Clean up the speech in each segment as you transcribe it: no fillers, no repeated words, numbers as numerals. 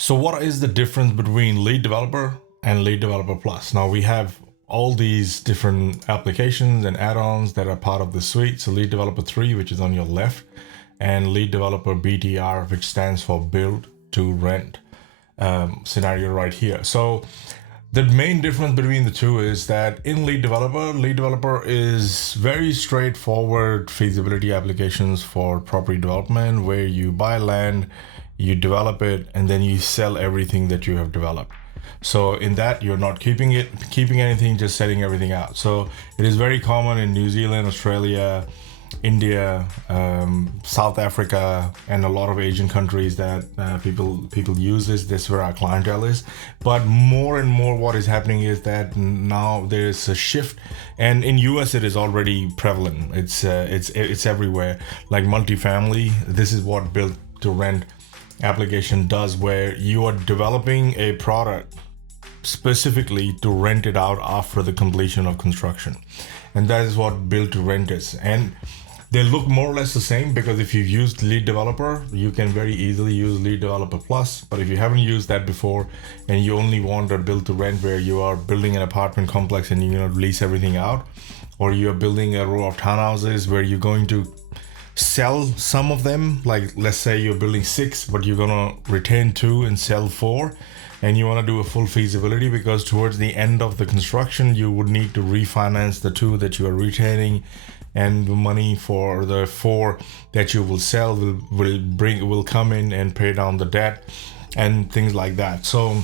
So what is the difference between Lead Developer and Lead Developer Plus? Now we have all these different applications and add-ons that are part of the suite. So Lead Developer 3, which is on your left, and Lead Developer BTR, which stands for Build to Rent scenario right here. So the main difference between the two is that in Lead Developer is very straightforward feasibility applications for property development where you buy land, you develop it, and then you sell everything that you have developed. So in that, you're not keeping anything, just setting everything out. So it is very common in New Zealand, Australia, India, South Africa, and a lot of Asian countries that people use this. This is where our clientele is. But more and more, what is happening is that now there's a shift, and in US it is already prevalent. It's everywhere. Like multifamily, this is what built to rent application does, where you are developing a product specifically to rent it out after the completion of construction, and that is what build to rent is. And they look more or less the same, because if you've used Lead Developer, you can very easily use Lead Developer Plus. But if you haven't used that before and you only want a build to rent where you are building an apartment complex and you're going to lease everything out, or you're building a row of townhouses where you're going to sell some of them, like let's say you're building 6 but you're gonna retain 2 and sell 4, and you want to do a full feasibility because towards the end of the construction you would need to refinance the 2 that you are retaining, and the money for the 4 that you will sell will come in and pay down the debt and things like that. So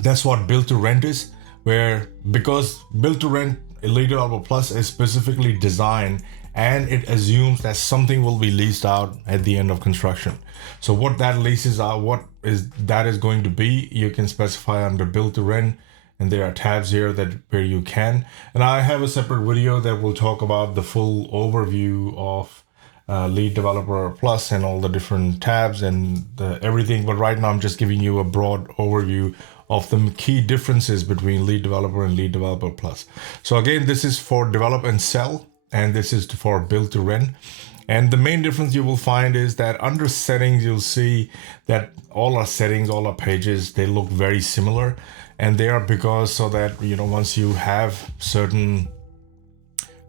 that's what build to rent is, where because build to rent Lead Developer Plus is specifically designed and it assumes that something will be leased out at the end of construction. So what that leases out, what is that is going to be, you can specify under build to rent, and there are tabs here that where you can. And I have a separate video that will talk about the full overview of Lead Developer Plus and all the different tabs and everything. But right now I'm just giving you a broad overview of the key differences between Lead Developer and Lead Developer Plus. So again, this is for develop and sell, and this is for build to rent. And the main difference you will find is that under settings, you'll see that all our settings, all our pages, they look very similar. And they are because so that, once you have certain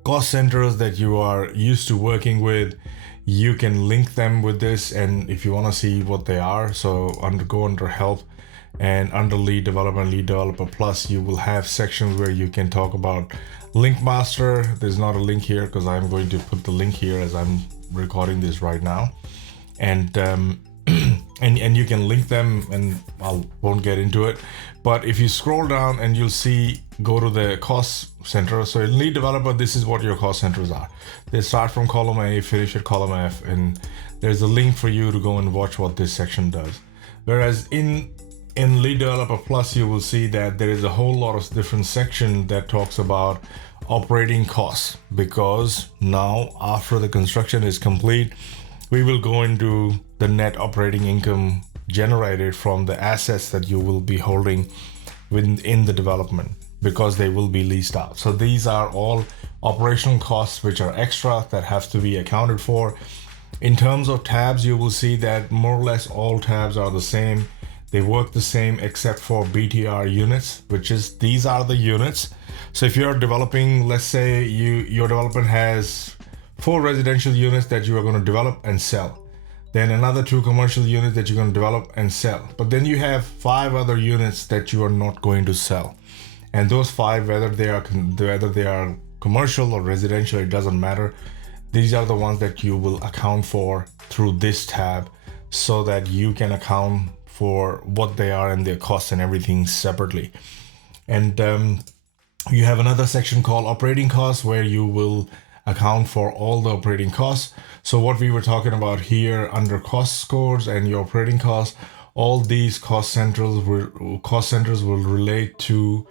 cost centers that you are used to working with, you can link them with this. And if you want to see what they are, so go under help, and under Lead Developer and Lead Developer Plus, you will have sections where you can talk about link master. There's not a link here because I'm going to put the link here as I'm recording this right now. And and you can link them, and won't get into it. But if you scroll down and you'll see, go to the cost center. So in Lead Developer, this is what your cost centers are. They start from column A, finish at column F, and there's a link for you to go and watch what this section does. Whereas in Lead Developer Plus, you will see that there is a whole lot of different section that talks about operating costs, because now after the construction is complete, we will go into the net operating income generated from the assets that you will be holding within the development, because they will be leased out. So these are all operational costs which are extra that have to be accounted for. In terms of tabs, you will see that more or less all tabs are the same. They work the same except for BTR units, which is these are the units. So if you're developing, let's say your development has 4 residential units that you are going to develop and sell, then another 2 commercial units that you're going to develop and sell. But then you have 5 other units that you are not going to sell. And those 5, whether they are commercial or residential, it doesn't matter. These are the ones that you will account for through this tab, so that you can account for what they are and their costs and everything separately. And you have another section called operating costs, where you will account for all the operating costs. So what we were talking about here under cost scores and your operating costs, all these cost centers will relate to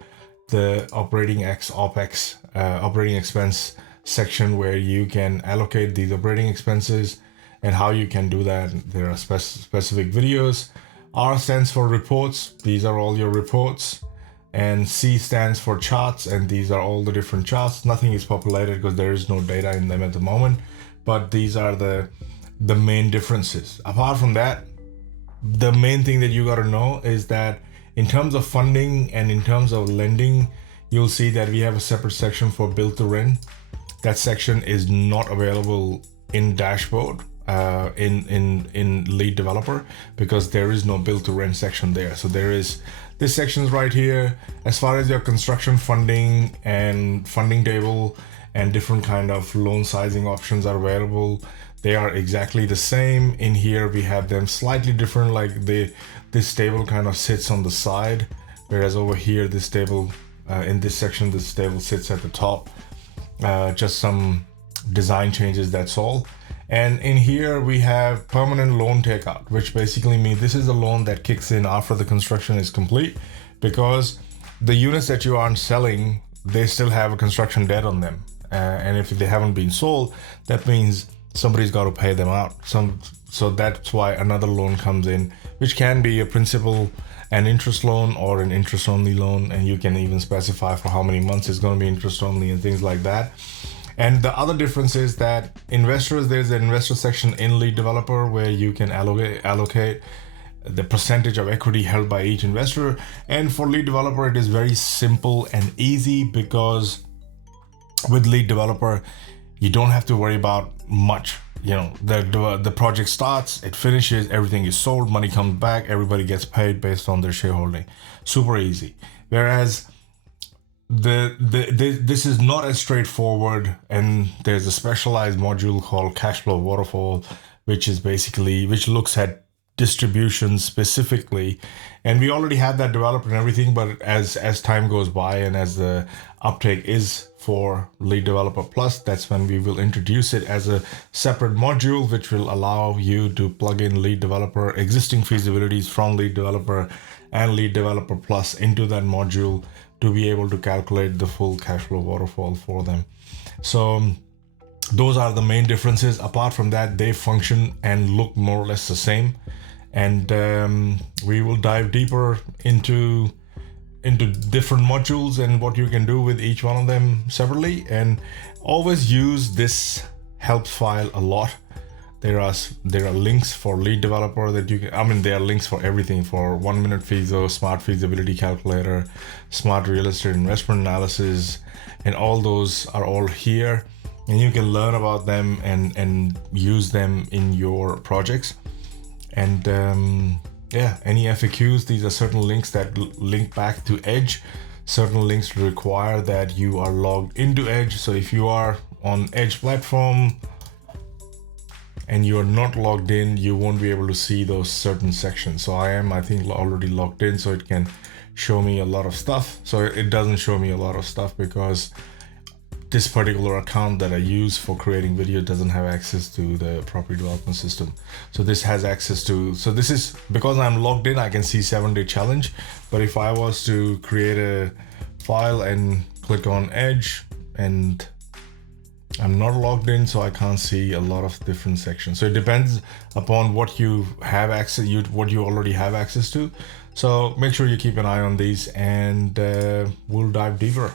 the operating expense section, where you can allocate these operating expenses. And how you can do that, there are specific videos. R stands for reports. These are all your reports. And C stands for charts, and these are all the different charts. Nothing is populated because there is no data in them at the moment, but these are the main differences. Apart from that, the main thing that you got to know is that in terms of funding and in terms of lending, you'll see that we have a separate section for build to rent. That section is not available in dashboard in lead developer, because there is no build to rent section there. So there is this section's right here. As far as your construction funding and funding table and different kind of loan sizing options are available, they are exactly the same. In here we have them slightly different, like this table kind of sits on the side, whereas over here this table in this section, this table sits at the top. Just some design changes, that's all. And in here we have permanent loan takeout, which basically means this is a loan that kicks in after the construction is complete, because the units that you aren't selling, they still have a construction debt on them. And if they haven't been sold, that means somebody's got to pay them out. So that's why another loan comes in, which can be a principal and interest loan or an interest only loan. And you can even specify for how many months it's going to be interest only and things like that. And the other difference is that investors, there's an investor section in lead developer where you can allocate the percentage of equity held by each investor. And for lead developer, it is very simple and easy, because with lead developer, you don't have to worry about much. You know, the project starts, it finishes, everything is sold, money comes back, everybody gets paid based on their shareholding. Super easy. Whereas this is not as straightforward, and there's a specialized module called cash flow waterfall, which looks at distribution specifically. And we already have that developed and everything, but as time goes by and as the uptake is for lead developer plus, that's when we will introduce it as a separate module, which will allow you to plug in lead developer existing feasibilities from lead developer and lead developer plus into that module to be able to calculate the full cash flow waterfall for them. So those are the main differences. Apart from that, they function and look more or less the same. And we will dive deeper into different modules and what you can do with each one of them separately. And always use this help file a lot. There are links for lead developer that you can, there are links for everything, for 1 Minute Feaso, smart feasibility calculator, smart real estate investment analysis, and all those are all here. And you can learn about them and use them in your projects. And any FAQs, these are certain links that link back to Edge. Certain links require that you are logged into Edge. So if you are on Edge platform and you're not logged in, you won't be able to see those certain sections. So I think already logged in, so it can show me a lot of stuff. So it doesn't show me a lot of stuff because this particular account that I use for creating video doesn't have access to the property development system. So this has access to, so this is because I'm logged in, I can see 7-day challenge. But if I was to create a file and click on Edge, and I'm not logged in, so I can't see a lot of different sections. So it depends upon what you have access, what you already have access to. So make sure you keep an eye on these, and we'll dive deeper.